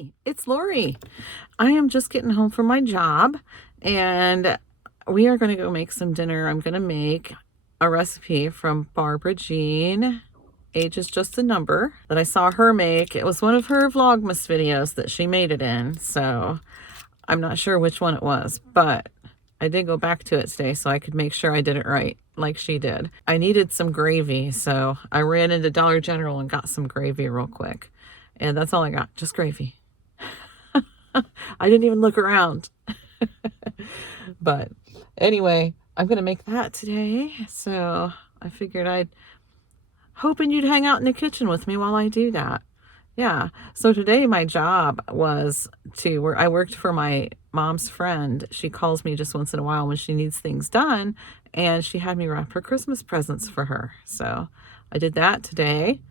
Hey, it's Lori. I am just getting home from my job and we are going to go make some dinner. I'm going to make a recipe from Barbara Jean. Age is just a number that I saw her make. It was one of her Vlogmas videos that she made it in. So I'm not sure which one it was, but I did go back to it today so I could make sure I did it right like she did. I needed some gravy, so I ran into Dollar General and got some gravy real quick. And that's all I got, just gravy. I didn't even look around. But anyway, I'm going to make that today. So I figured hoping you'd hang out in the kitchen with me while I do that. Yeah. So today my job was I worked for my mom's friend. She calls me just once in a while when she needs things done. And she had me wrap her Christmas presents for her. So I did that today.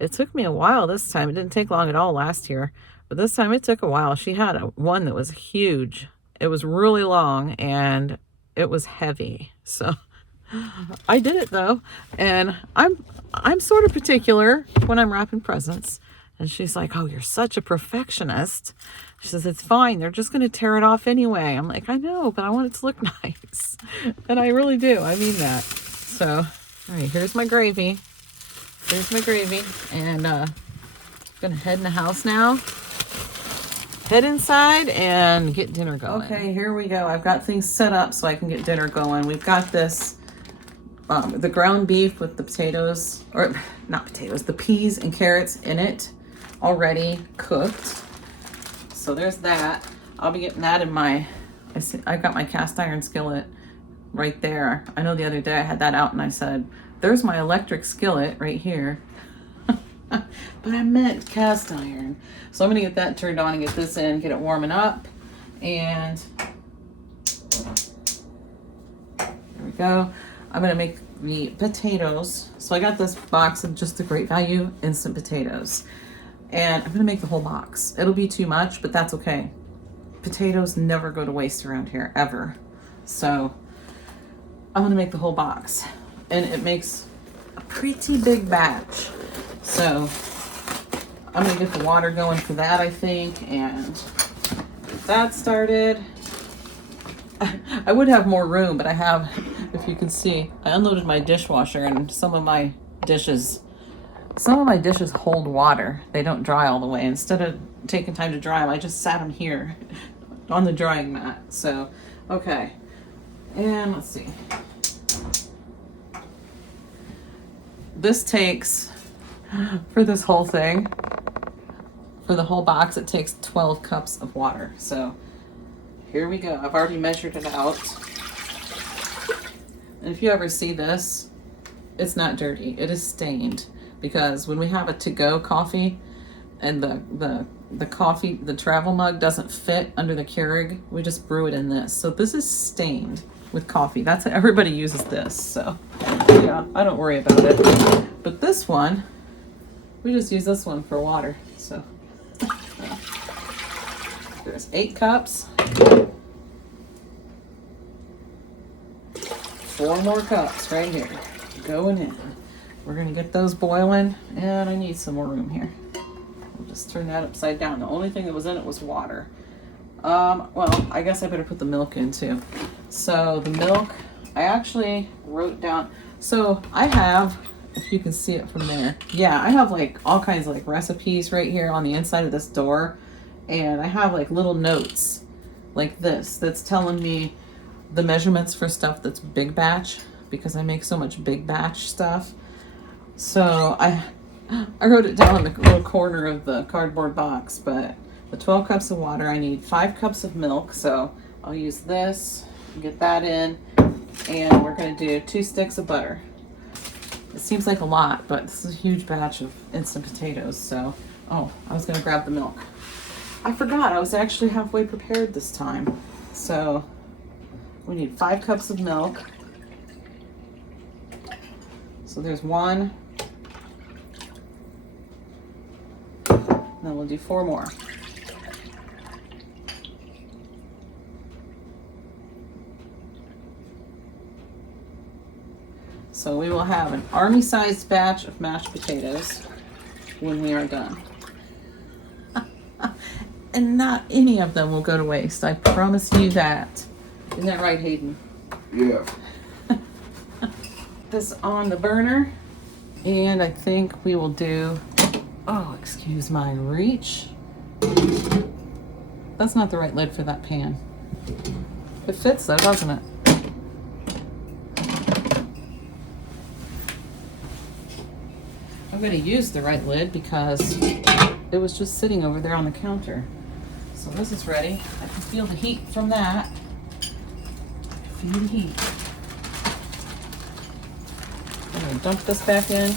It took me a while this time. It didn't take long at all last year. But this time it took a while. She had one that was huge. It was really long and it was heavy. So I did it though. And I'm sort of particular when I'm wrapping presents. And she's like, "Oh, you're such a perfectionist." She says, "It's fine. They're just going to tear it off anyway." I'm like, "I know, but I want it to look nice." And I really do. I mean that. So, all right, here's my gravy. There's my gravy. And I'm going to head in the house now. Head inside and get dinner going. Okay, here we go. I've got things set up so I can get dinner going. We've got this, the ground beef with the potatoes, or not potatoes, the peas and carrots in it already cooked. So there's that. I'll be getting that in I got my cast iron skillet right there. I know the other day I had that out and I said, "There's my electric skillet right here." But I meant cast iron. So I'm gonna get that turned on and get this in, get it warming up. And there we go. I'm gonna make the potatoes. So I got this box of just the Great Value instant potatoes. And I'm gonna make the whole box. It'll be too much, but that's okay. Potatoes never go to waste around here, ever. So I'm gonna make the whole box. And it makes a pretty big batch. So I'm gonna get the water going for that, I think, and get that started. I would have more room, but I have, if you can see, I unloaded my dishwasher and some of my dishes hold water. They don't dry all the way. Instead of taking time to dry them, I just sat them here on the drying mat. So, okay. And let's see. This takes, for this whole thing, for the whole box, it takes 12 cups of water. So here we go. I've already measured it out. And if you ever see this, it's not dirty. It is stained. Because when we have a to-go coffee and the coffee, the travel mug doesn't fit under the Keurig, we just brew it in this. So this is stained with coffee. That's how everybody uses this. So yeah, I don't worry about it. But this one, we just use this one for water. So there's 8 cups. 4 more cups right here going in. We're gonna get those boiling, and I need some more room here. We'll just turn that upside down. The only thing that was in it was water. Well, I guess I better put the milk in too. So the milk, I actually wrote down. So I have, if you can see it from there, yeah, I have like all kinds of like recipes right here on the inside of this door, and I have like little notes like this that's telling me the measurements for stuff that's big batch, because I make so much big batch stuff. So I wrote it down in the little corner of the cardboard box, but the 12 cups of water, I need 5 cups of milk. So I'll use this, get that in, and we're going to do 2 sticks of butter. It seems like a lot, but this is a huge batch of instant potatoes. So, oh, I was going to grab the milk. I forgot, I was actually halfway prepared this time. So we need 5 cups of milk. So there's 1. Then we'll do 4 more. So we will have an army-sized batch of mashed potatoes when we are done. And not any of them will go to waste. I promise you that. Isn't that right, Hayden? Yeah. This on the burner. And I think we will do, oh, excuse my reach. That's not the right lid for that pan. It fits though, doesn't it? I'm going to use the right lid because it was just sitting over there on the counter. So this is ready. I can feel the heat from that. I can feel the heat. I'm going to dump this back in.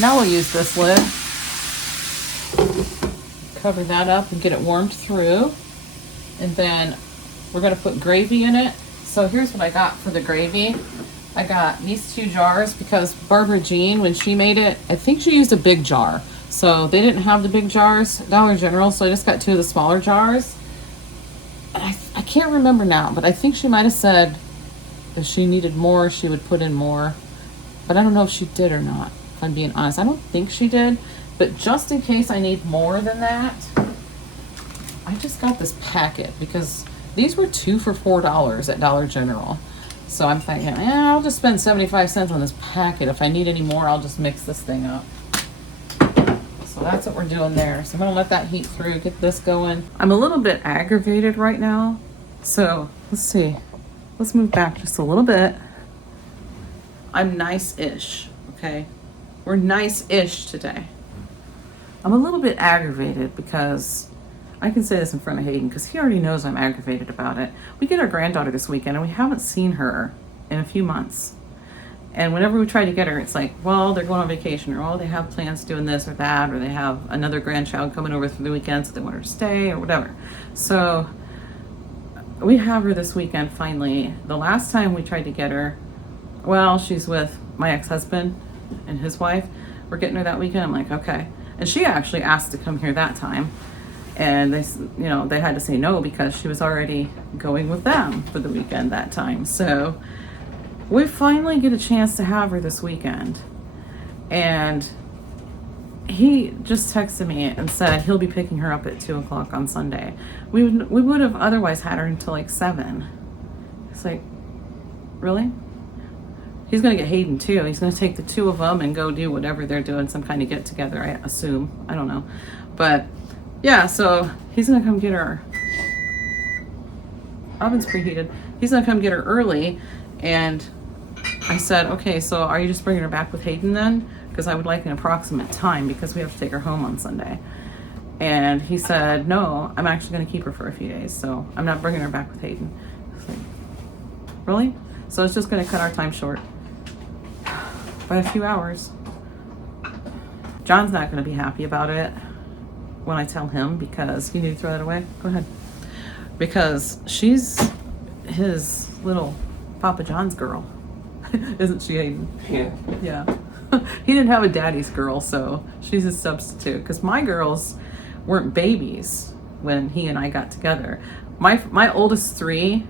Now we'll use this lid. Cover that up and get it warmed through. And then we're gonna put gravy in it. So here's what I got for the gravy. I got these 2 jars because Barbara Jean, when she made it, I think she used a big jar. So they didn't have the big jars, Dollar General, so I just got 2 of the smaller jars. I can't remember now, but I think she might have said if she needed more, she would put in more. But I don't know if she did or not. If I'm being honest, I don't think she did, but just in case I need more than that, I just got this packet because these were 2 for $4 at Dollar General. So I'm thinking, I'll just spend 75 cents on this packet. If I need any more, I'll just mix this thing up. So that's what we're doing there. So I'm gonna let that heat through, get this going. I'm a little bit aggravated right now. So let's see, let's move back just a little bit. I'm nice-ish, okay? We're nice-ish today. I'm a little bit aggravated because I can say this in front of Hayden because he already knows I'm aggravated about it. We get our granddaughter this weekend and we haven't seen her in a few months. And whenever we try to get her, it's like, well, they're going on vacation, or oh, they have plans doing this or that, or they have another grandchild coming over for the weekend so they want her to stay or whatever. So we have her this weekend finally. The last time we tried to get her, well, she's with my ex-husband and his wife. We're getting her that weekend. I'm like, okay. And she actually asked to come here that time. And they, you know, they had to say no because she was already going with them for the weekend that time. So we finally get a chance to have her this weekend. And he just texted me and said he'll be picking her up at 2 o'clock on Sunday. We would have otherwise had her until like 7. It's like, really? He's going to get Hayden too. He's going to take the 2 of them and go do whatever they're doing, some kind of get together, I assume. I don't know. But yeah, so he's going to come get her. Oven's preheated. He's going to come get her early. And I said, okay, so are you just bringing her back with Hayden then? Because I would like an approximate time because we have to take her home on Sunday. And he said, no, I'm actually going to keep her for a few days. So I'm not bringing her back with Hayden. I was like, really? So it's just going to cut our time short by a few hours. John's not going to be happy about it when I tell him because you need to throw that away. Go ahead. Because she's his little Papa John's girl. Isn't she, Hayden? Yeah. Yeah. He didn't have a daddy's girl, so she's his substitute. Because my girls weren't babies when he and I got together. My oldest 3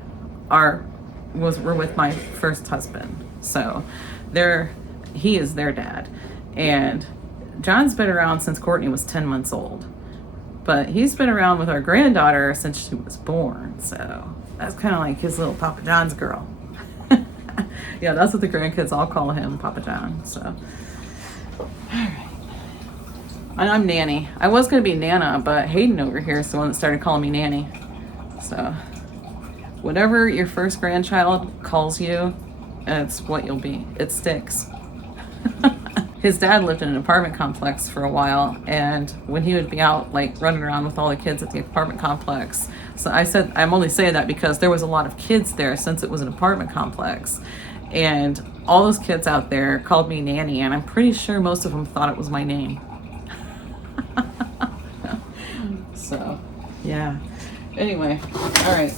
were with my first husband. So he is their dad. And John's been around since Courtney was 10 months old. But he's been around with our granddaughter since she was born. So that's kind of like his little Papa John's girl. Yeah, that's what the grandkids all call him, Papa John. So, all right. And I'm Nanny. I was going to be Nana, but Hayden over here is the one that started calling me Nanny. So, whatever your first grandchild calls you, it's what you'll be. It sticks. His dad lived in an apartment complex for a while, and when he would be out like running around with all the kids at the apartment complex, so I said I'm only saying that because there was a lot of kids there since it was an apartment complex, and all those kids out there called me Nanny, and I'm pretty sure most of them thought it was my name. So, yeah. Anyway, all right.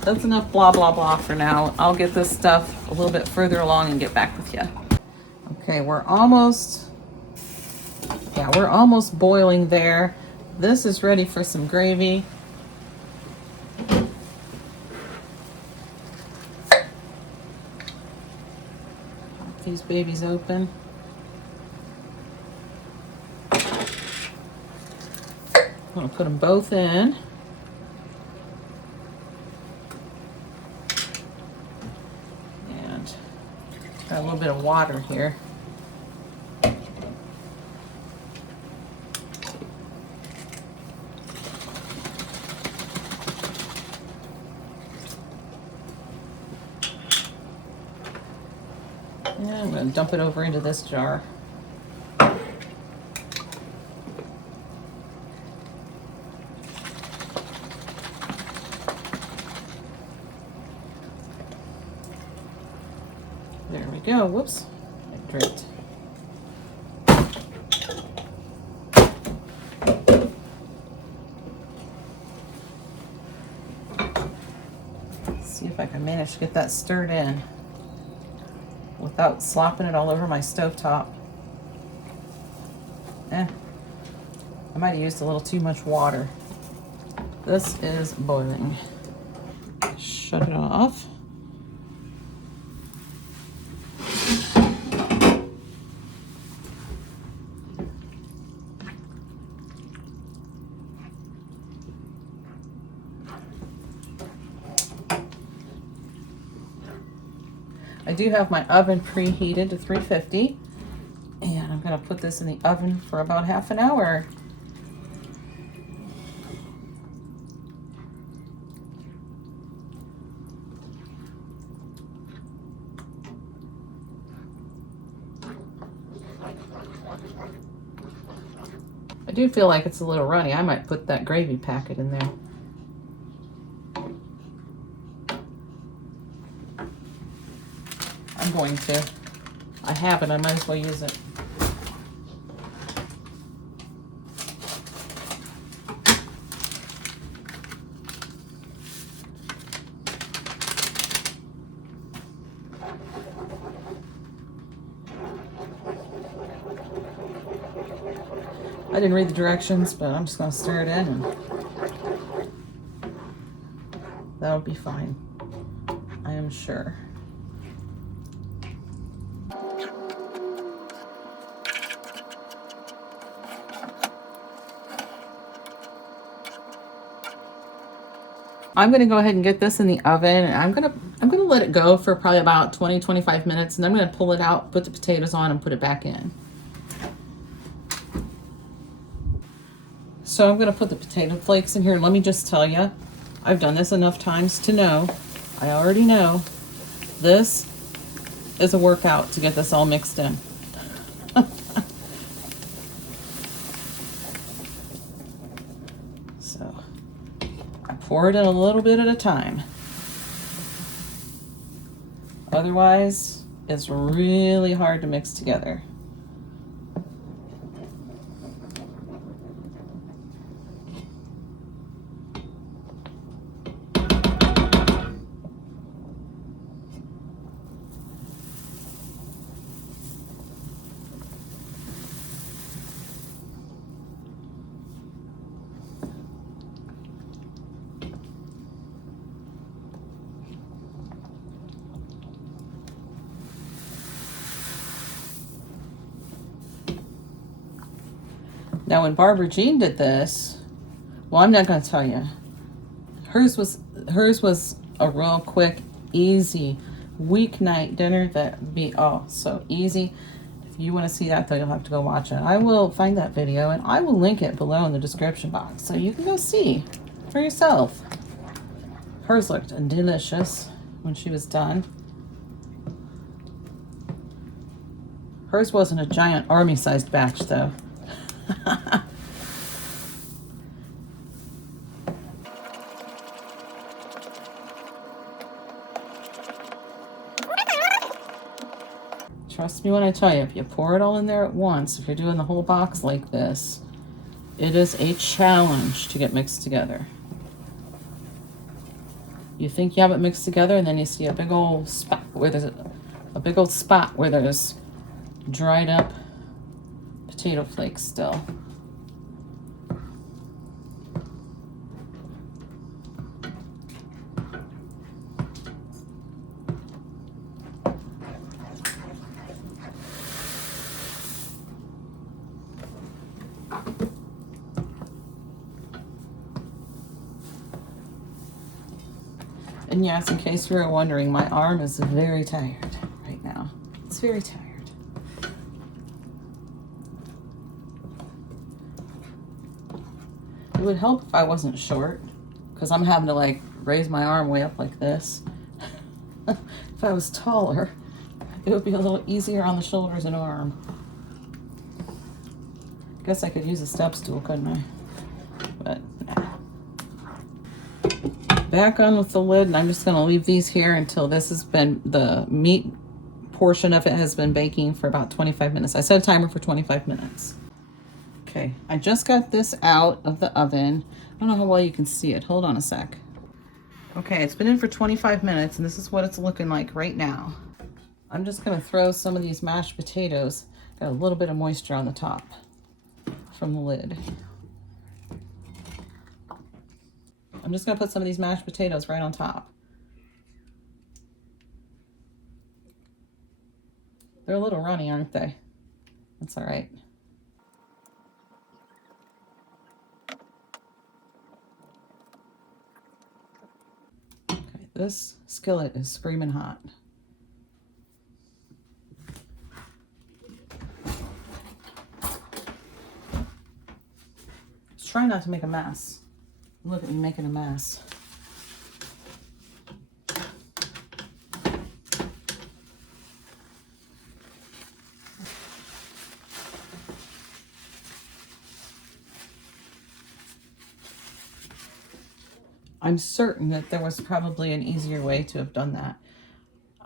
That's enough blah, blah, blah for now. I'll get this stuff a little bit further along and get back with you. Okay, we're almost boiling there. This is ready for some gravy. Pop these babies open. I'm gonna put them both in. And got a little bit of water here. And I'm going to dump it over into this jar. There we go. Whoops. It dripped. Let's see if I can manage to get that stirred in without slopping it all over my stovetop. I might have used a little too much water. This is boiling. Shut it off. I do have my oven preheated to 350, and I'm going to put this in the oven for about half an hour. I do feel like it's a little runny. I might put that gravy packet in there. I'm going to. I have it. I might as well use it. I didn't read the directions, but I'm just going to stir it in and that'll be fine. I am sure. I'm going to go ahead and get this in the oven, and I'm going to let it go for probably about 20-25 minutes, and then I'm going to pull it out, put the potatoes on, and put it back in. So I'm going to put the potato flakes in here. Let me just tell you, I've done this enough times to know, I already know, this is a workout to get this all mixed in. So I pour it in a little bit at a time. Otherwise, it's really hard to mix together. Now, when Barbara Jean did this, well, I'm not going to tell you. Hers was a real quick, easy weeknight dinner that would be so easy. If you want to see that, though, you'll have to go watch it. I will find that video and I will link it below in the description box so you can go see for yourself. Hers looked delicious when she was done. Hers wasn't a giant army-sized batch, though. Trust me when I tell you, if you pour it all in there at once, if you're doing the whole box like this, it is a challenge to get mixed together. You think you have it mixed together, and then you see a big old spot where there's dried up potato flakes still. And yes, in case you were wondering, my arm is very tired right now. It's very tired. It would help if I wasn't short, because I'm having to like raise my arm way up like this. If I was taller, it would be a little easier on the shoulders and arm. Guess I could use a step stool, couldn't I? But nah. Back on with the lid, and I'm just going to leave these here until this has been, the meat portion of it has been baking for about 25 minutes. I set a timer for 25 minutes. Okay, I just got this out of the oven. I don't know how well you can see it. Hold on a sec. Okay, it's been in for 25 minutes, and this is what it's looking like right now. I'm just going to throw some of these mashed potatoes. Got a little bit of moisture on the top from the lid. I'm just going to put some of these mashed potatoes right on top. They're a little runny, aren't they? That's all right. Okay, this skillet is screaming hot. Just try not to make a mess. Look at me making a mess. I'm certain that there was probably an easier way to have done that.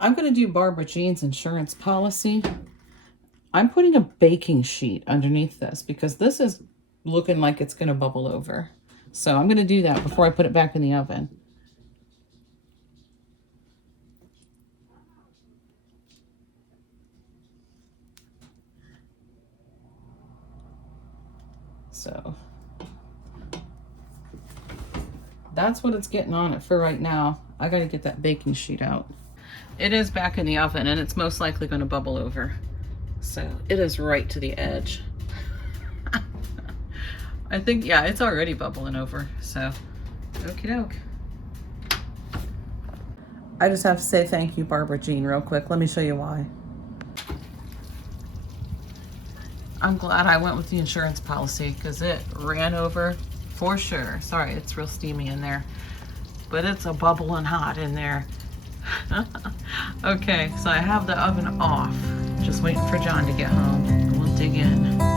I'm going to do Barbara Jean's insurance policy. I'm putting a baking sheet underneath this because this is looking like it's going to bubble over. So I'm going to do that before I put it back in the oven. So that's what it's getting on it for right now. I got to get that baking sheet out. It is back in the oven, and it's most likely going to bubble over. So it is right to the edge. I think, yeah, it's already bubbling over. So, okie doke. I just have to say thank you, Barbara Jean, real quick. Let me show you why. I'm glad I went with the insurance policy because it ran over for sure. Sorry, it's real steamy in there, but it's a bubbling hot in there. Okay, so I have the oven off. Just waiting for John to get home and we'll dig in.